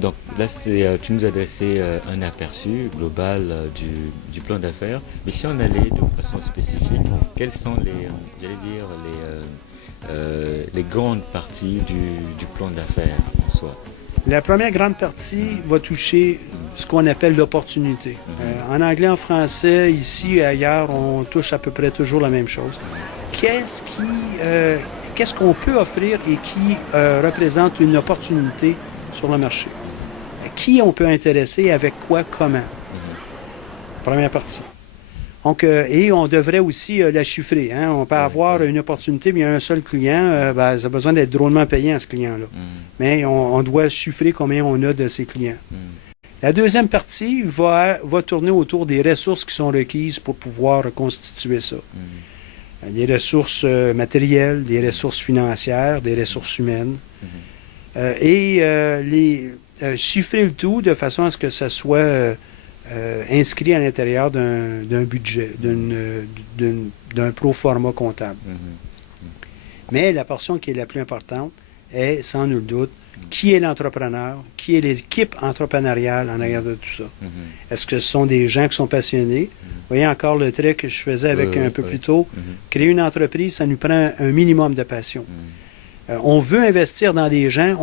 Donc là, tu nous as dressé un aperçu global du plan d'affaires. Mais si on allait de façon spécifique, quelles sont les grandes parties du plan d'affaires en soi? La première grande partie va toucher ce qu'on appelle l'opportunité. En anglais, en français, ici et ailleurs, on touche à peu près toujours la même chose. Qu'est-ce qu'on peut offrir et qui représente une opportunité sur le marché? Qui on peut intéresser, avec quoi, comment? Première partie. Donc, et on devrait aussi la chiffrer. Hein? On peut avoir une opportunité, mais il y a un seul client, ça a besoin d'être drôlement payant, ce client-là. Mais on doit chiffrer combien on a de ces clients. La deuxième partie va tourner autour des ressources qui sont requises pour pouvoir constituer ça. Des ressources matérielles, des ressources financières, des ressources humaines. Chiffrer le tout de façon à ce que ça soit inscrit à l'intérieur d'un budget, d'un pro-forma comptable. Mais la portion qui est la plus importante est, sans nul doute, qui est l'entrepreneur, qui est l'équipe entrepreneuriale en arrière de tout ça. Est-ce que ce sont des gens qui sont passionnés? Vous voyez encore le trait que je faisais avec un peu plus tôt. Créer une entreprise, ça nous prend un minimum de passion. On veut investir dans des gens,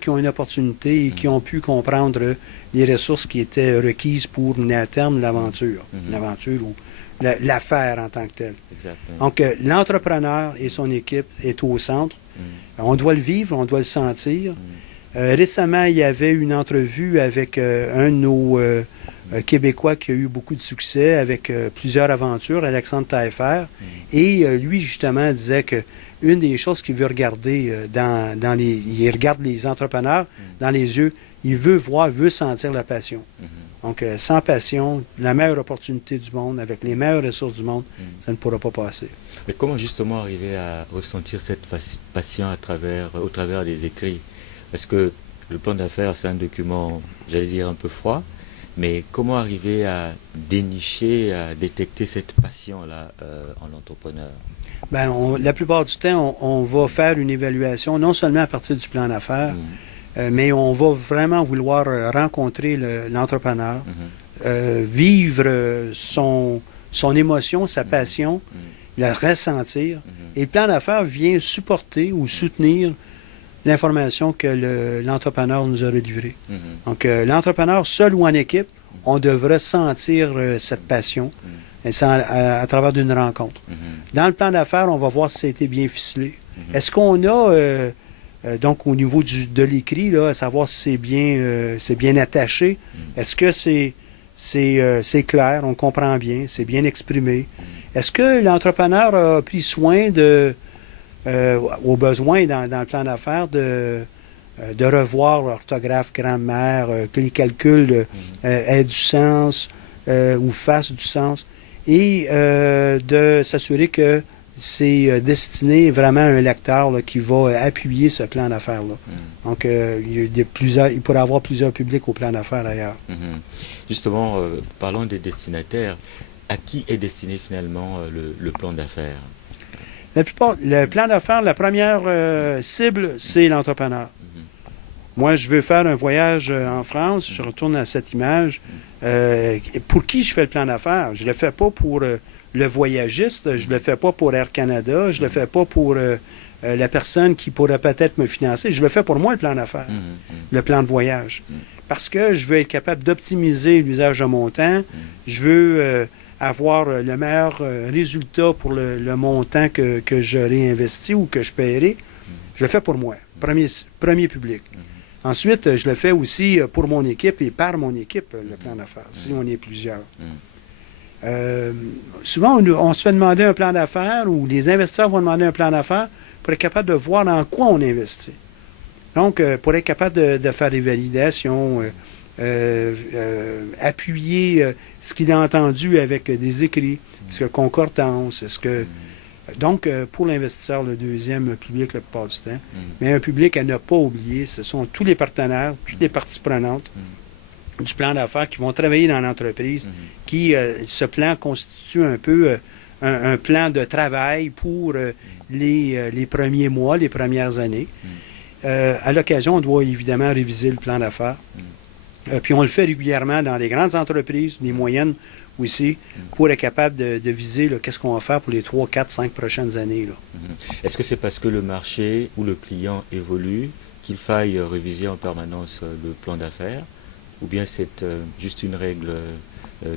qui ont une opportunité et qui ont pu comprendre les ressources qui étaient requises pour mener à terme l'aventure. L'aventure ou l'affaire en tant que telle. Exactement. Donc, l'entrepreneur et son équipe est au centre. On doit le vivre, on doit le sentir. Récemment, il y avait une entrevue avec un de nos Québécois qui a eu beaucoup de succès avec plusieurs aventures, Alexandre Taillefer. Et lui, justement, disait que une des choses qu'il veut regarder il regarde les entrepreneurs dans les yeux, il veut sentir la passion. Donc, sans passion, la meilleure opportunité du monde, avec les meilleures ressources du monde, ça ne pourra pas passer. Mais comment justement arriver à ressentir cette passion au travers des écrits? Parce que le plan d'affaires, c'est un document, j'allais dire, un peu froid, mais comment arriver à dénicher, à détecter cette passion-là en entrepreneur? La plupart du temps, on va faire une évaluation, non seulement à partir du plan d'affaires, mais on va vraiment vouloir rencontrer l'entrepreneur, vivre son émotion, sa passion, la ressentir. Et le plan d'affaires vient supporter ou soutenir l'information que l'entrepreneur nous a livrée. Donc, l'entrepreneur, seul ou en équipe, on devrait sentir cette passion à travers d'une rencontre. Dans le plan d'affaires, on va voir si ça a été bien ficelé. Est-ce qu'on a... donc, au niveau de l'écrit, là, à savoir si c'est bien attaché, est-ce que c'est clair, on comprend bien, c'est bien exprimé? Est-ce que l'entrepreneur a pris soin au besoin dans le plan d'affaires de revoir l'orthographe, grammaire, que les calculs aient du sens ou fassent du sens, et de s'assurer que c'est destiné vraiment à un lecteur là, qui va appuyer ce plan d'affaires-là. Donc, il pourrait y avoir plusieurs publics au plan d'affaires ailleurs. Justement, parlons des destinataires. À qui est destiné finalement le plan d'affaires? Le plan d'affaires, la première cible, c'est l'entrepreneur. Moi, je veux faire un voyage en France, je retourne à cette image. Pour qui je fais le plan d'affaires? Je ne le fais pas pour le voyagiste, je ne le fais pas pour Air Canada, je ne le fais pas pour la personne qui pourrait peut-être me financer. Je le fais pour moi, le plan d'affaires, le plan de voyage. Parce que je veux être capable d'optimiser l'usage de mon temps. Je veux avoir le meilleur résultat pour le montant que j'aurai investi ou que je paierai. Je le fais pour moi, premier public. Ensuite, je le fais aussi pour mon équipe et par mon équipe, le plan d'affaires, si on est plusieurs. Souvent, on se fait demander un plan d'affaires ou les investisseurs vont demander un plan d'affaires pour être capable de voir dans quoi on investit. Donc, pour être capable de faire des validations, appuyer ce qu'il a entendu avec des écrits, est-ce que concordance, est-ce que... Donc, pour l'investisseur, le deuxième public, la plupart du temps, mais un public à ne pas oublier, ce sont tous les partenaires, toutes les parties prenantes du plan d'affaires qui vont travailler dans l'entreprise, ce plan constitue un peu un plan de travail pour les premiers mois, les premières années. À l'occasion, on doit évidemment réviser le plan d'affaires. Puis on le fait régulièrement dans les grandes entreprises, les moyennes aussi, pour être capable de viser qu'est-ce qu'on va faire pour les 3, 4, 5 prochaines années. Là. Est-ce que c'est parce que le marché ou le client évolue qu'il faille réviser en permanence le plan d'affaires, ou bien c'est juste une règle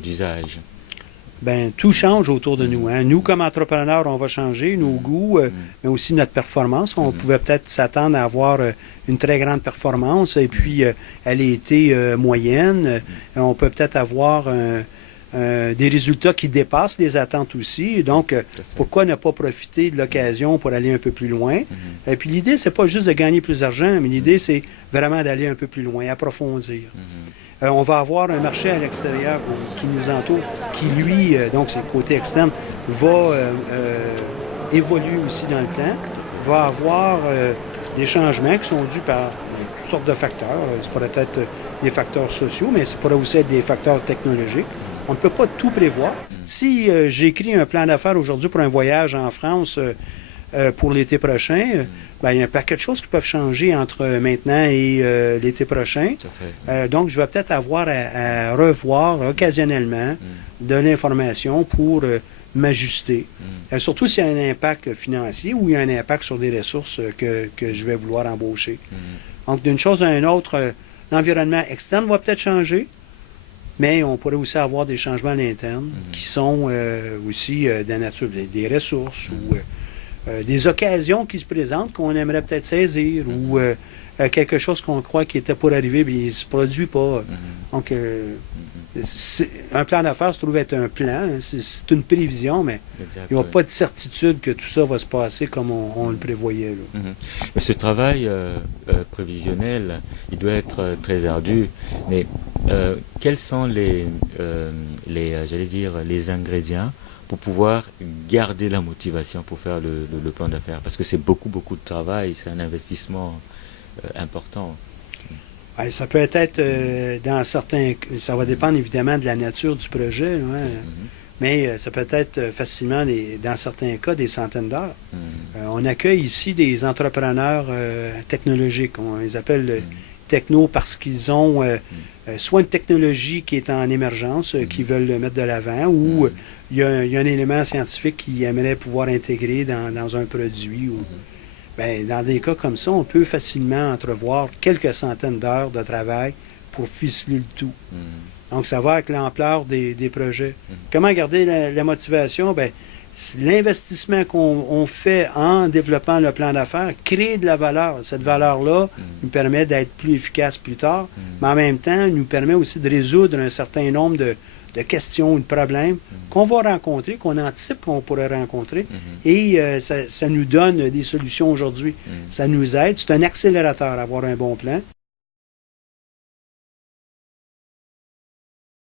d'usage? Bien, tout change autour de nous. Hein. Nous, comme entrepreneurs, on va changer nos goûts, mais aussi notre performance. On pouvait peut-être s'attendre à avoir une très grande performance, et puis elle a été moyenne. On peut peut-être avoir des résultats qui dépassent les attentes aussi. Donc, pourquoi ne pas profiter de l'occasion pour aller un peu plus loin? Et puis l'idée, c'est pas juste de gagner plus d'argent, mais l'idée, c'est vraiment d'aller un peu plus loin, approfondir. On va avoir un marché à l'extérieur qui nous entoure, qui lui, donc c'est le côté externe, va évoluer aussi dans le temps, va avoir des changements qui sont dus par toutes sortes de facteurs. Ça pourrait être des facteurs sociaux, mais ça pourrait aussi être des facteurs technologiques. On ne peut pas tout prévoir. Si j'écris un plan d'affaires aujourd'hui pour un voyage en France pour l'été prochain, bien, il y a un paquet de choses qui peuvent changer entre maintenant et l'été prochain. Donc, je vais peut-être avoir à revoir occasionnellement de l'information pour m'ajuster. Surtout s'il y a un impact financier ou il y a un impact sur des ressources que je vais vouloir embaucher. Donc, d'une chose à une autre, l'environnement externe va peut-être changer, mais on pourrait aussi avoir des changements à l'interne qui sont aussi de la nature des ressources ou des occasions qui se présentent qu'on aimerait peut-être saisir ou quelque chose qu'on croit qui était pour arriver, mais il ne se produit pas. Donc, un plan d'affaires se trouve être un plan, hein, c'est une prévision, mais il n'y a pas de certitude que tout ça va se passer comme on le prévoyait. Là. Mais ce travail prévisionnel, il doit être très ardu, mais quels sont j'allais dire, les ingrédients pour pouvoir garder la motivation pour faire le plan d'affaires? Parce que c'est beaucoup de travail, c'est un investissement important. Ouais, ça peut être dans certains... Ça va dépendre évidemment de la nature du projet, là, hein, mais ça peut être facilement, dans certains cas, des centaines d'heures. On accueille ici des entrepreneurs technologiques. On les appelle techno parce qu'ils ont soit une technologie qui est en émergence, qui veulent le mettre de l'avant, ou il y a un élément scientifique qu'ils aimeraient pouvoir intégrer dans un produit. Bien, dans des cas comme ça, on peut facilement entrevoir quelques centaines d'heures de travail pour ficeler le tout. Donc, ça va avec l'ampleur des projets. Comment garder la motivation? Bien, l'investissement qu'on fait en développant le plan d'affaires crée de la valeur. Cette valeur-là nous permet d'être plus efficace plus tard, mais en même temps, nous permet aussi de résoudre un certain nombre de questions ou de problèmes qu'on va rencontrer, qu'on anticipe qu'on pourrait rencontrer, et ça nous donne des solutions aujourd'hui. Ça nous aide. C'est un accélérateur, avoir un bon plan.